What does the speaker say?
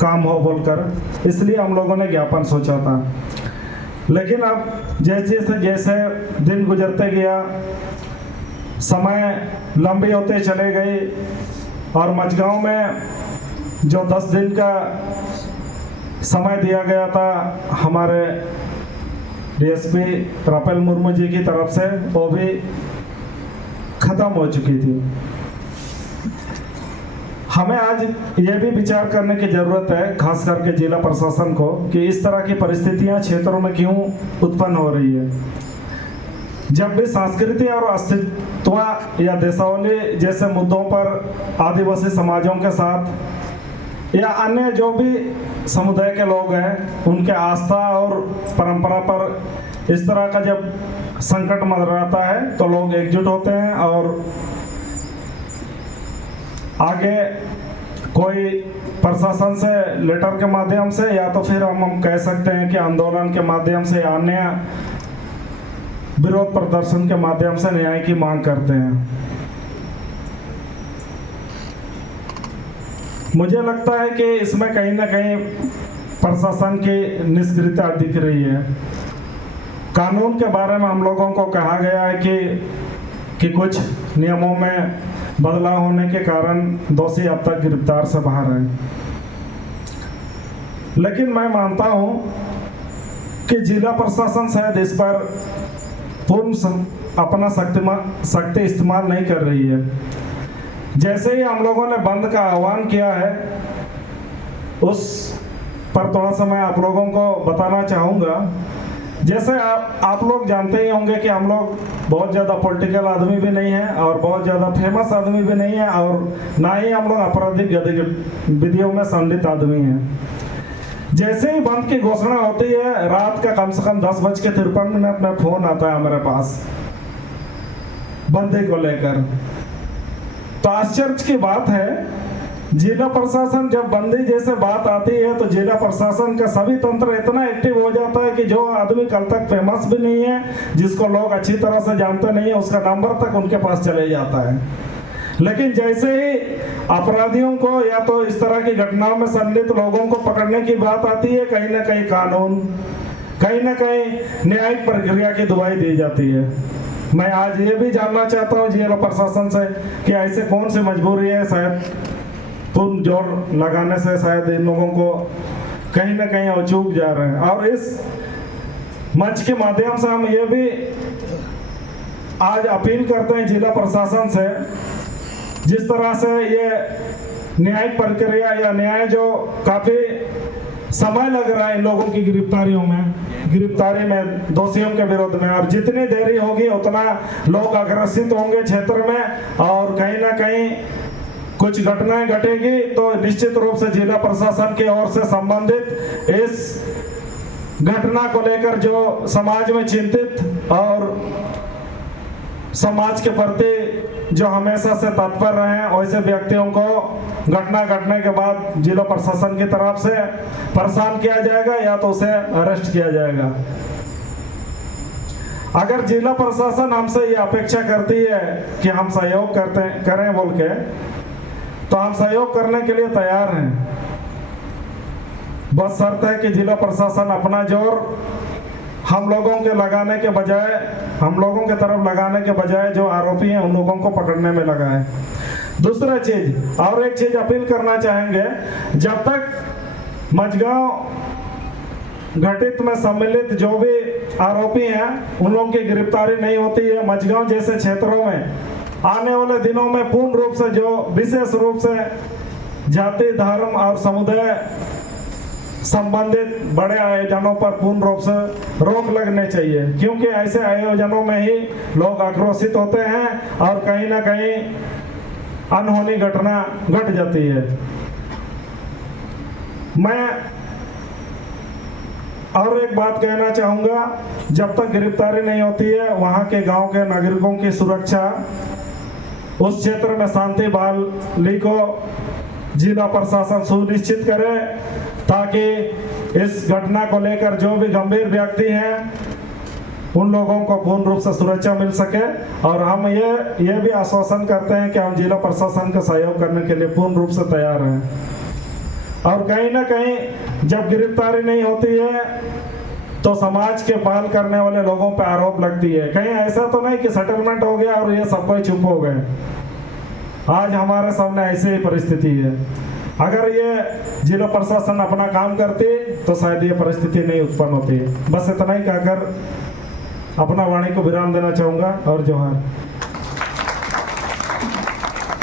काम हो बोलकर, इसलिए हम लोगों ने ज्ञापन सोचा था। लेकिन अब जैसे जैसे दिन गुजरते गया, समय लंबी होते चले गई और मझगांव में जो 10 दिन का समय दिया गया था हमारे डीएसपी राफेल मुर्मू जी की तरफ से, वो भी खत्म हो चुकी थी। हमें आज ये भी विचार करने की ज़रूरत है, खास करके जिला प्रशासन को, कि इस तरह की परिस्थितियां क्षेत्रों में क्यों उत्पन्न हो रही है। जब भी संस्कृति और अस्तित्व या देशावली जैसे मुद्दों पर आदिवासी समाजों के साथ या अन्य जो भी समुदाय के लोग हैं, उनके आस्था और परंपरा पर इस तरह का जब संकट मंडराता है तो लोग एकजुट होते हैं और आगे कोई प्रशासन से लेटर के माध्यम से या तो फिर हम कह सकते हैं कि आंदोलन के माध्यम से या अन्य विरोध प्रदर्शन के माध्यम से न्याय की मांग करते हैं। मुझे लगता है कि इसमें कहीं ना कहीं प्रशासन की निष्क्रियता दिख रही है। कानून के बारे में हम लोगों को कहा गया है कि कुछ नियमों में बदलाव होने के कारण दोषी अब तक गिरफ्तार से बाहर हैं। लेकिन मैं मानता हूं कि जिला प्रशासन शायद इस पर पूर्ण अपना शक्ति इस्तेमाल नहीं कर रही है। जैसे ही हम लोगों ने बंद का आह्वान किया है, उस पर थोड़ा सा मैं आप लोगों को बताना चाहूँगा। जैसे आप लोग जानते ही होंगे कि हम लोग बहुत ज़्यादा पॉलिटिकल आदमी भी नहीं हैं और बहुत ज़्यादा फेमस आदमी भी नहीं है, और ना ही हम लोग आपराधिक गतिविधियों में संलिप्त आदमी हैं। जैसे ही बंद की घोषणा होती है, रात का कम से कम 10:53 में फ़ोन आता है हमारे पास बंदी को लेकर। तो आश्चर्य की बात है, जिला प्रशासन जब बंदी जैसे बात आती है तो जिला प्रशासन का सभी तंत्र इतना एक्टिव हो जाता है कि जो आदमी कल तक फेमस भी नहीं है, जिसको लोग अच्छी तरह से जानते नहीं है, उसका नंबर तक उनके पास चले जाता है। लेकिन जैसे ही अपराधियों को या तो इस तरह की घटनाओं में संलिप्त लोगों को पकड़ने की बात आती है, कहीं ना कहीं कानून, कहीं ना कहीं न्यायिक प्रक्रिया की दुहाई दी जाती है। मैं आज ये भी जानना चाहता हूँ जिला प्रशासन से कि ऐसे कौन सी मजबूरी है, शायद पूर्ण जोर लगाने से शायद इन लोगों को कहीं ना कहीं वो चूक जा रहे हैं। और इस मंच के माध्यम से हम ये भी आज अपील करते हैं जिला प्रशासन से, जिस तरह से ये न्यायिक प्रक्रिया या न्याय जो काफ़ी समय लग रहा है इन लोगों की गिरफ्तारी में दोषियों के विरोध में, और जितनी देरी होगी उतना लोग आग्रसित होंगे क्षेत्र में और कहीं ना कहीं कुछ घटनाएं घटेगी, तो निश्चित रूप से जिला प्रशासन की ओर से संबंधित इस घटना को लेकर जो समाज में चिंतित और समाज के प्रति जो हमेशा से तत्पर रहे हैं, वैसे व्यक्तियों को घटना घटने के बाद जिला प्रशासन की तरफ से परेशान किया जाएगा या तो उसे अरेस्ट किया जाएगा। अगर जिला प्रशासन हमसे ये अपेक्षा करती है कि हम सहयोग करें बोल के, तो हम सहयोग करने के लिए तैयार हैं। बस शर्त है कि जिला प्रशासन अपना जोर हम लोगों के तरफ लगाने के बजाय जो आरोपी हैं उन लोगों को पकड़ने में लगाए। दूसरा चीज, और एक चीज अपील करना चाहेंगे, जब तक मझगांव घटित में सम्मिलित जो भी आरोपी हैं उन लोगों की गिरफ्तारी नहीं होती है, मझगांव जैसे क्षेत्रों में आने वाले दिनों में पूर्ण रूप से जो विशेष रूप से जाति, धर्म और समुदाय संबंधित बड़े आयोजनों पर पूर्ण रूप से रोक लगने चाहिए, क्योंकि ऐसे आयोजनों में ही लोग आक्रोशित होते हैं और कहीं ना कहीं अनहोनी घटना घट जाती है। मैं और एक बात कहना चाहूँगा, जब तक गिरफ्तारी नहीं होती है वहाँ के गांव के नागरिकों की सुरक्षा, उस क्षेत्र में शांति बहाली को जिला प्रशासन सुनिश्चित करे, ताकि इस घटना को लेकर जो भी गंभीर व्यक्ति हैं उन लोगों को पूर्ण रूप से सुरक्षा मिल सके। और हम ये भी आश्वासन करते हैं कि हम जिला प्रशासन का सहयोग करने के लिए पूर्ण रूप से तैयार हैं। और कहीं ना कहीं जब गिरफ्तारी नहीं होती है तो समाज के पहल करने वाले लोगों पर आरोप लगती है। कहीं ऐसा तो नहीं कि सेटलमेंट हो गया और ये सब कोई चुप हो गए। आज हमारे सामने ऐसी ही परिस्थिति है। अगर ये जिला प्रशासन अपना काम करती तो शायद ये परिस्थिति नहीं उत्पन्न होती। बस इतना ही कहकर अपना वाणी को विराम देना चाहूँगा और जोहार।